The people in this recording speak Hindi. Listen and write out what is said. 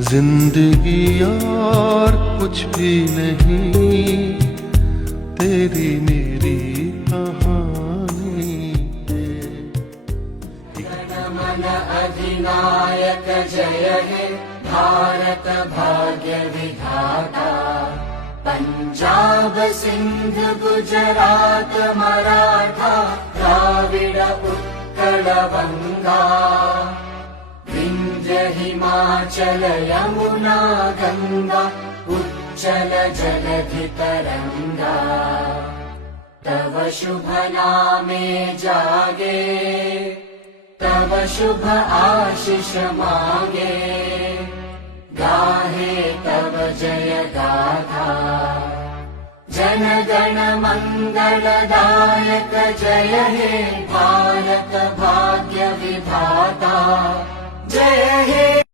जिंदगी और कुछ भी नहीं, तेरी मेरी कहानी है। जनगण अधिनायक जय हे भारत भाग्य विधाता। पंजाब सिंध गुजरात मराठा द्राविड उत्कल बंगा। विंध्य हिमाचल यमुना गंगा उच्चल जलधि तरंगा। तव शुभ नामे जागे, तव शुभ आशीष मांगे। गाहे तव जय गाथा, जन गण मंगलदायक जय हे भारत भाग्य विधाता। जय हे।